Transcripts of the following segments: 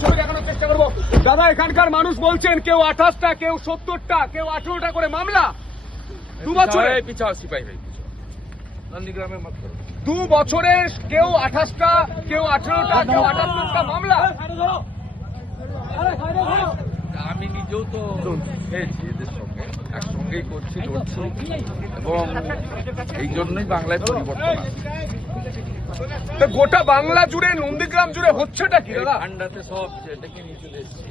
ছবি দেখানোর চেষ্টা করবো। দাদা, এখানকার মানুষ বলছেন কেউ 28টা, কেউ 70টা, কেউ 18টা করে মামলা 2 বছরে। নন্দীগ্রামে মাত্র 2 বছরে কেউ 28টা, কেউ 18টা, কেউ 78টা মামলা। আমি নিজেও তো খেয়েছি এদের সঙ্গে, একসঙ্গেই করছি, লড়ছি, এবং এই জন্যই বাংলায় পরিবর্তন আসছে। তো গোটা বাংলা জুড়ে, নন্দীগ্রাম জুড়ে হচ্ছেটা কি দাদা? ঠান্ডাতে সব এটাকে নিয়ে চলে এসেছি।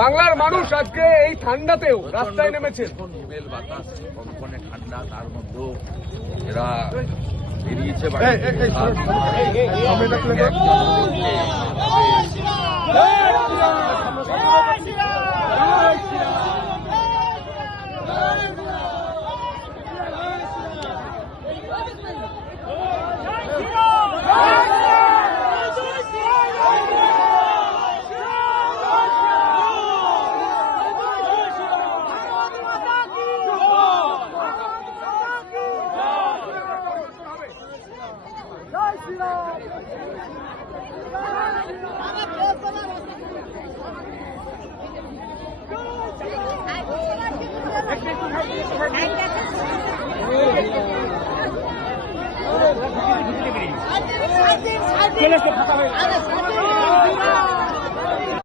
বাংলার মানুষ আজকে এই ঠান্ডাতেও রাস্তায় নেমেছে। হিমেল বাতাস, কনকনে ঠান্ডা, তার মধ্যেও এরা বেরিয়েছে। চলে